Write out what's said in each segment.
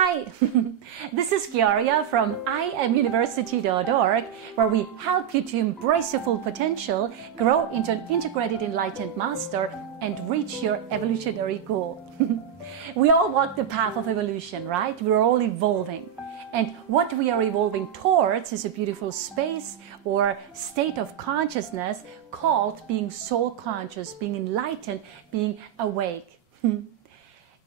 Hi, this is Gloria from IamUniversity.org, where we help you to embrace your full potential, grow into an integrated enlightened master, and reach your evolutionary goal. We all walk the path of evolution, right? We're all evolving. And what we are evolving towards is a beautiful space or state of consciousness called being soul conscious, being enlightened, being awake.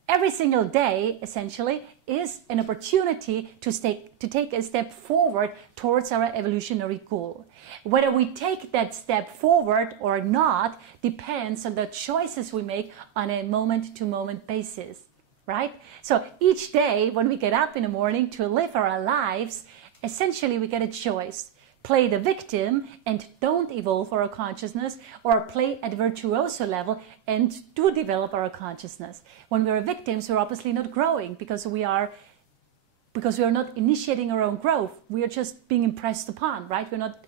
Every single day, essentially, is an opportunity to take a step forward towards our evolutionary goal. Whether we take that step forward or not depends on the choices we make on a moment-to-moment basis, right? So each day when we get up in the morning to live our lives, essentially we get a choice. Play the victim and don't evolve our consciousness, or play at virtuoso level and do develop our consciousness. When we're victims, we're obviously not growing because we are not initiating our own growth. We are just being impressed upon, right? We're not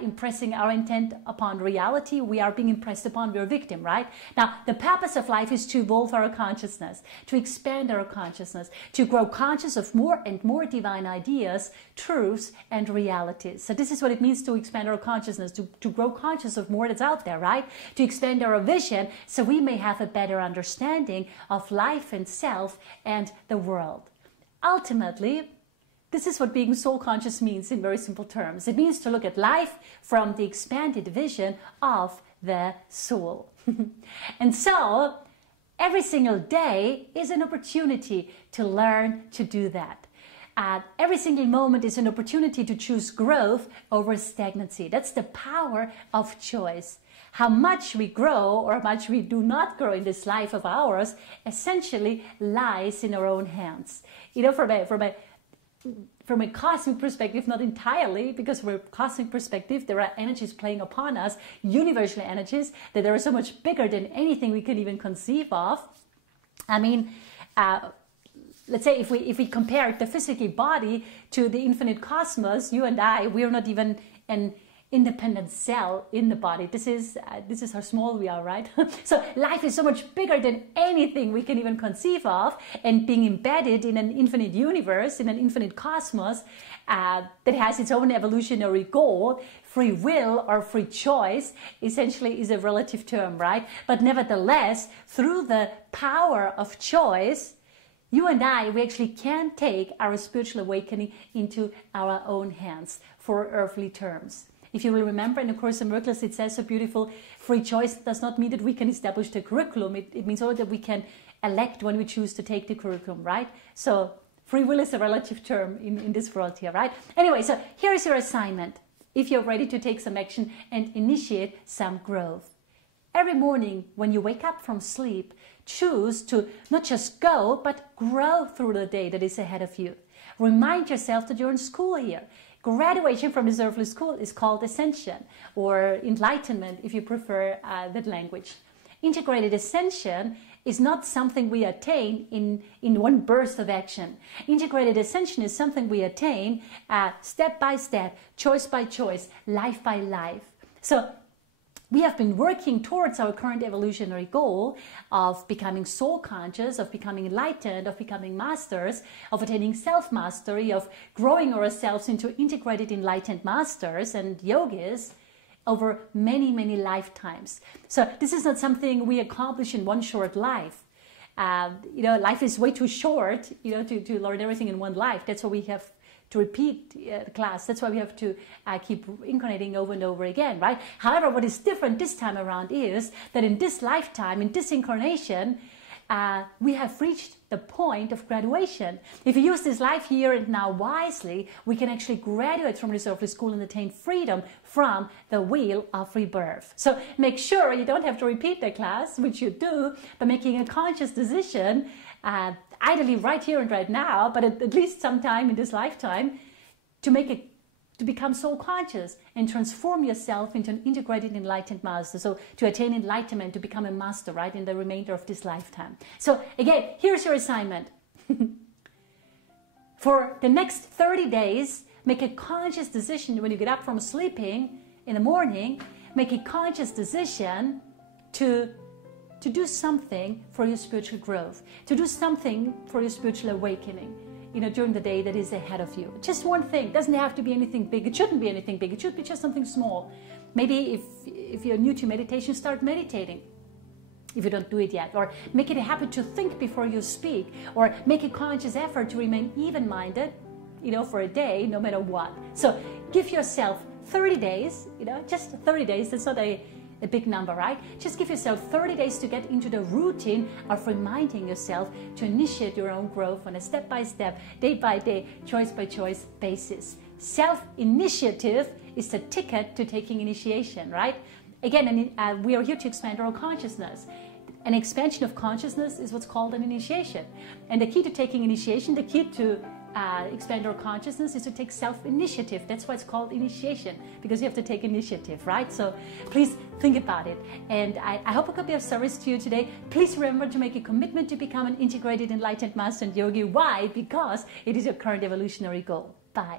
impressing our intent upon reality. We are being impressed upon. We're a victim, right? Now, the purpose of life is to evolve our consciousness, to expand our consciousness, to grow conscious of more and more divine ideas, truths, and realities. So this is what it means to expand our consciousness, to grow conscious of more that's out there, right? To expand our vision so we may have a better understanding of life and self and the world. Ultimately, this is what being soul conscious means in very simple terms. It means to look at life from the expanded vision of the soul. And so, every single day is an opportunity to learn to do that. Every single moment is an opportunity to choose growth over stagnancy. That's the power of choice. How much we grow or how much we do not grow in this life of ours essentially lies in our own hands. You know, from a cosmic perspective, not entirely, because from a cosmic perspective, there are energies playing upon us, universal energies, that are so much bigger than anything we can even conceive of. I mean, let's say if we compare the physical body to the infinite cosmos, you and I, we are not even an independent cell in the body. This is how small we are, right? So life is so much bigger than anything we can even conceive of, and being embedded in an infinite universe, in an infinite cosmos that has its own evolutionary goal. Free will or free choice essentially is a relative term, right? But nevertheless, through the power of choice, you and I, we actually can take our spiritual awakening into our own hands for earthly terms. If you will remember in the Course in Miracles, it says so beautiful, free choice does not mean that we can establish the curriculum. It means only that we can elect when we choose to take the curriculum, right? So free will is a relative term in this world here, right? Anyway, so here's your assignment. If you're ready to take some action and initiate some growth. Every morning when you wake up from sleep, choose to not just go, but grow through the day that is ahead of you. Remind yourself that you're in school here. Graduation from this earthly school is called ascension, or enlightenment if you prefer that language. Integrated ascension is not something we attain in one burst of action. Integrated ascension is something we attain step by step, choice by choice, life by life. So we have been working towards our current evolutionary goal of becoming soul conscious, of becoming enlightened, of becoming masters, of attaining self-mastery, of growing ourselves into integrated enlightened masters and yogis over many, many lifetimes. So this is not something we accomplish in one short life. Life is way too short, to learn everything in one life. That's why we have to repeat the class. That's why we have to keep incarnating over and over again, right? However, what is different this time around is that in this lifetime, in this incarnation, we have reached the point of graduation. If we use this life here and now wisely, we can actually graduate from this earthly school and attain freedom from the wheel of rebirth. So make sure you don't have to repeat the class, which you do, by making a conscious decision, ideally right here and right now, but at least sometime in this lifetime, to become soul conscious and transform yourself into an integrated enlightened master. So to attain enlightenment, to become a master, right, in the remainder of this lifetime. So again, here's your assignment. For the next 30 days, make a conscious decision when you get up from sleeping in the morning, make a conscious decision to do something for your spiritual growth, to do something for your spiritual awakening. during the day that is ahead of you. Just one thing. It doesn't have to be anything big. It shouldn't be anything big. It should be just something small. Maybe if you're new to meditation, start meditating if you don't do it yet, or make it a habit to think before you speak, or make a conscious effort to remain even-minded, for a day, no matter what. So give yourself 30 days, just 30 days. That's not a big number, right? Just give yourself 30 days to get into the routine of reminding yourself to initiate your own growth on a step-by-step, day-by-day, choice-by-choice basis. Self-initiative is the ticket to taking initiation, right? Again, we are here to expand our consciousness. An expansion of consciousness is what's called an initiation. And the key to taking initiation, the key to expand our consciousness is to take self-initiative. That's why it's called initiation, because you have to take initiative, right? So please think about it. And I hope I could be of service to you today. Please remember to make a commitment to become an integrated, enlightened master and yogi. Why? Because it is your current evolutionary goal. Bye.